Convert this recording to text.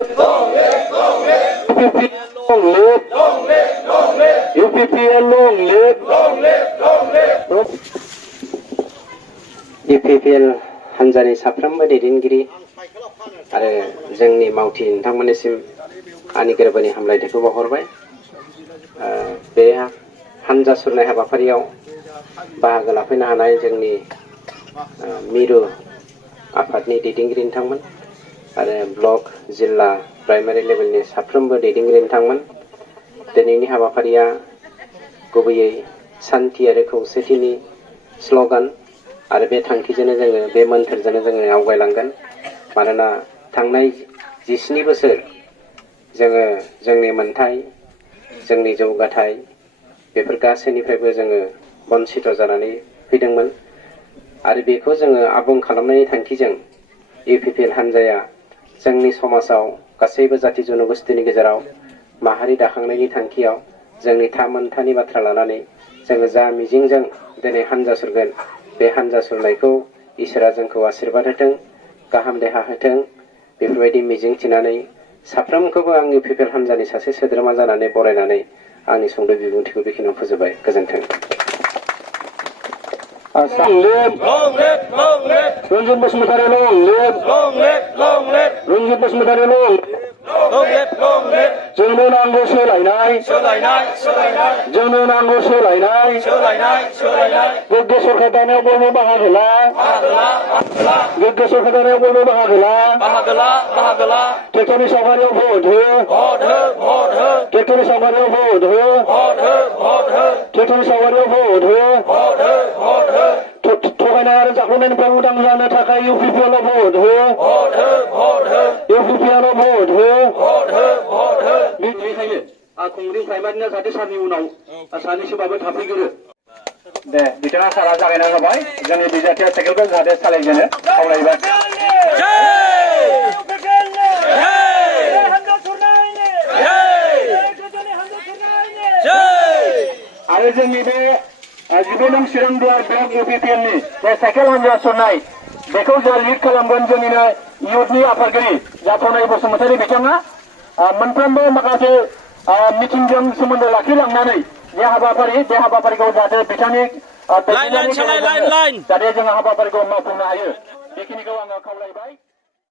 long live UPPL long live UPPL हानजानि साफ्रोमबो दैदेनगिरि आरो जोंनि मावथि नोंथांमोननिसिम आंनि गोरबोनि हामलायनायखौ बावहरबाय। बे हानजा सुरनाय हाबाफारियाव बाहागो लाफैनो हानाय जोंनि मिरु आफादनि दैदेनगिरि नोंथांमोन आरो ब्लक जिल्ला प्राइमारि लेभेलनि साफ्रोमबो दैदेनगिरि नोंथांमोन। दिनैनि हाबाफारिया गुबैयै सान्थि आरो खौसेथिनि स्ल'गान आरो बे थांखिजोंनो जोङो बे मोन्थोरजोंनो जोङो आवगायलांगोन। मानोना थांनाय 17 बोसोर जोङो जोंनि मोन्थाय जोंनि जौगाथाय बेफोर गासैनिफ्रायबो जोङो बन्सित जानानै फैदोंमोन आरो बेखौ जोङो आबुं खालामनायनि थांखिजों UPPL हानजाया जोंनि समाजाव गासैबो जाति जनगोष्ठीनि गेजेराव माहारि दाखांनायनि थांखियाव जोंनि थामोनथानि बाथ्रा लानानै जोङो जा मिजिंजों दिनै हानजा सुरगोन बे हानजा सुरनायखौ इसोरा जोंखौ आशीर्बाद होथों, गाहाम देहा होथों बेफोरबायदि मिजिं थिनानै साफ्रोमखौबो आं UPPL हानजानि सासे सोद्रोमा जानानै बरायनानै आंनि सुंद' बिबुंथिखौ बेखिनियाव फोजोबबाय। गोजोन्थों। Ranjit Basumatary long live Ranjit Basumatary long जोंनो नांगौ सोलायनाय जोंनो नांगौ सोलायनाय गोग्गो सरकार दानायाव बयबो बाहागो ला गोग्गो सरकार दानायाव बयबो बाहागो ला ट्रेक्टरनि सावगारियाव भट हो ट्रेक्टरनि सावगारियाव भट हो ट्रेक्टरनि सावगारियाव भट हो थगायनाय आरो जाख्ल'नायनिफ्राय उदां जानो थाखाय UPPL आव भट हो UPPL आव भट हो बेनिखायनो खुंग्रिं प्राइमारिना जाहाथे सारनि उनाव सानैसोबाबो थाफैगोरो। दे बिथाङा सारा जागायना होबाय। जोंनि बिजाथिया साइकेलखौ जाहाथे सालायजेनो खावलायबाय। आरो जोंनि बे 12 नं चिरां दुवार ब्लक UPPL नि बे साइकेल हानजा सुरनाय बेखौ जों लिड खालामगोन जोंनिनो इयुथनि आफादगिरि जाफुनाय बसुमतारी बिथाङा मोनफ्रोमबो माखासे मिटिंजों सोमोन्दो लाखिलांनानै बे हाबाफारिखौ जाहाथे बिथांनि जाहाथे जों हाबाफारिखौ मावफुंनो हायो बेखिनिखौ आङो खावलायबाय।